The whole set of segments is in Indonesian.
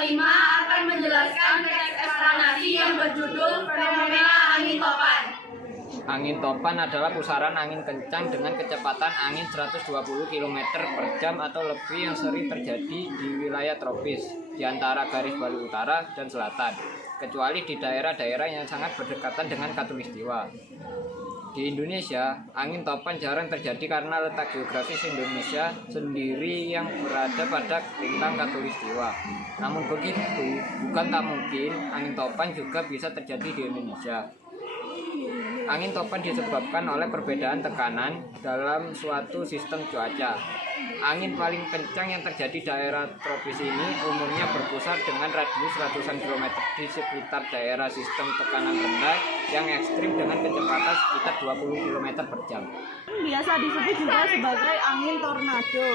kelima akan menjelaskan teks eksplanasi yang berjudul Fenomena Angin Topan. Angin topan adalah pusaran angin kencang dengan kecepatan angin 120 km per jam atau lebih yang sering terjadi di wilayah tropis di antara garis balik utara dan selatan, kecuali di daerah-daerah yang sangat berdekatan dengan khatulistiwa. Di Indonesia, angin topan jarang terjadi karena letak geografis Indonesia sendiri yang berada pada lintang khatulistiwa. Namun begitu, bukan tak mungkin angin topan juga bisa terjadi di Indonesia. Angin topan disebabkan oleh perbedaan tekanan dalam suatu sistem cuaca. Angin paling kencang yang terjadi di daerah tropis ini umumnya berpusat dengan radius ratusan kilometer di sekitar daerah sistem tekanan rendah yang ekstrim dengan kecepatan sekitar 20 km per jam. Biasa disebut juga sebagai angin tornado.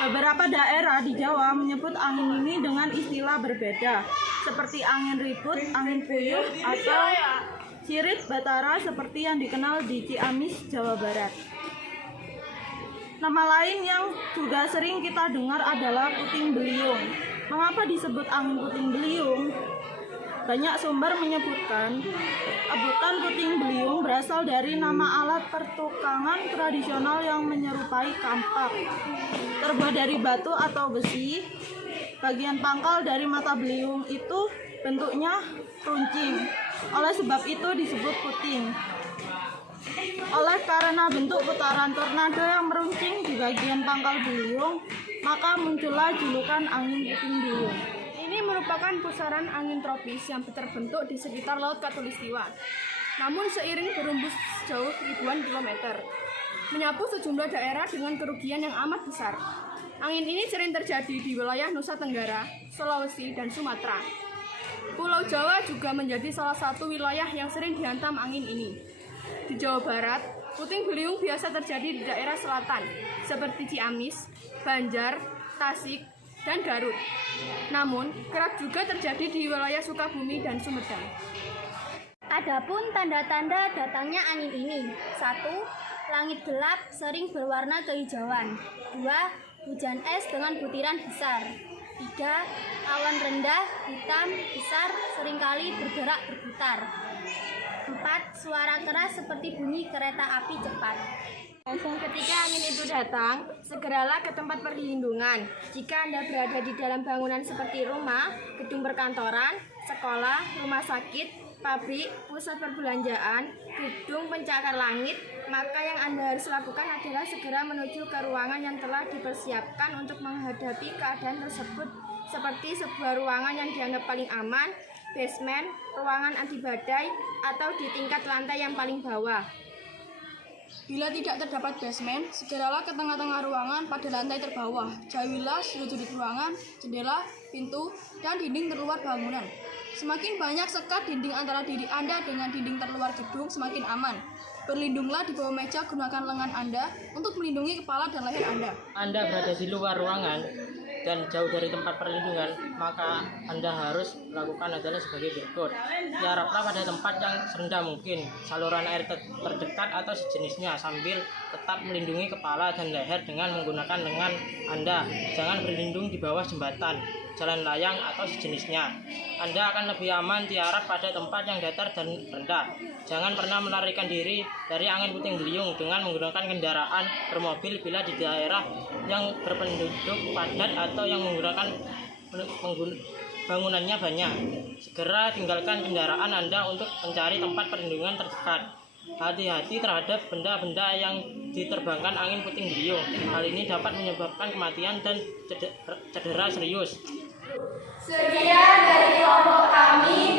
Beberapa daerah di Jawa menyebut angin ini dengan istilah berbeda, seperti angin ribut, angin puyuh, atau cirit batara seperti yang dikenal di Ciamis, Jawa Barat. Nama lain yang juga sering kita dengar adalah puting beliung. Mengapa disebut angin puting beliung? Banyak sumber menyebutkan sebutan puting beliung berasal dari nama alat pertukangan tradisional yang menyerupai kampak. Terbuat dari batu atau besi, bagian pangkal dari mata beliung itu bentuknya runcing. Oleh sebab itu disebut puting. Oleh karena bentuk putaran tornado yang meruncing di bagian pangkal beliung, maka muncullah julukan angin puting beliung. Ini merupakan pusaran angin tropis yang terbentuk di sekitar Laut Khatulistiwa. Namun seiring berembus jauh ribuan kilometer, menyapu sejumlah daerah dengan kerugian yang amat besar. Angin ini sering terjadi di wilayah Nusa Tenggara, Sulawesi, dan Sumatera. Pulau Jawa juga menjadi salah satu wilayah yang sering dihantam angin ini. Di Jawa Barat, puting beliung biasa terjadi di daerah selatan, seperti Ciamis, Banjar, Tasik, dan Garut. Namun, kerap juga terjadi di wilayah Sukabumi dan Sumedang. Adapun tanda-tanda datangnya angin ini: 1. Langit gelap sering berwarna kehijauan. 2. Hujan es dengan butiran besar. 3. Awan rendah, hitam, besar, seringkali bergerak berputar. 4. Suara keras seperti bunyi kereta api cepat. Ketika angin itu datang, segeralah ke tempat perlindungan. Jika Anda berada di dalam bangunan seperti rumah, gedung perkantoran, sekolah, rumah sakit, pabrik, pusat perbelanjaan, gedung pencakar langit, maka yang Anda harus lakukan adalah segera menuju ke ruangan yang telah dipersiapkan untuk menghadapi keadaan tersebut, seperti sebuah ruangan yang dianggap paling aman, basement, ruangan anti badai, atau di tingkat lantai yang paling bawah. Bila tidak terdapat basement, segeralah ke tengah-tengah ruangan pada lantai terbawah. Jauhilah sudut-sudut ruangan, jendela, pintu, dan dinding terluar bangunan. Semakin banyak sekat dinding antara diri Anda dengan dinding terluar gedung, semakin aman. Berlindunglah di bawah meja, gunakan lengan Anda untuk melindungi kepala dan leher Anda. Anda berada di luar ruangan dan jauh dari tempat perlindungan, maka Anda harus melakukan adalah sebagai berikut. Tiaraplah pada tempat yang serendah mungkin, saluran air terdekat atau sejenisnya, sambil tetap melindungi kepala dan leher dengan menggunakan lengan Anda. Jangan berlindung di bawah jembatan, jalan layang, atau sejenisnya. Anda akan lebih aman tiarap pada tempat yang datar dan rendah. Jangan pernah melarikan diri dari angin puting beliung dengan menggunakan kendaraan bermobil bila di daerah yang berpenduduk padat atau yang menggunakan bangunannya banyak. Segera tinggalkan kendaraan Anda untuk mencari tempat perlindungan terdekat. Hati-hati terhadap benda-benda yang diterbangkan angin puting beliung. Hal ini dapat menyebabkan kematian dan cedera serius. Sekian dari kelompok kami.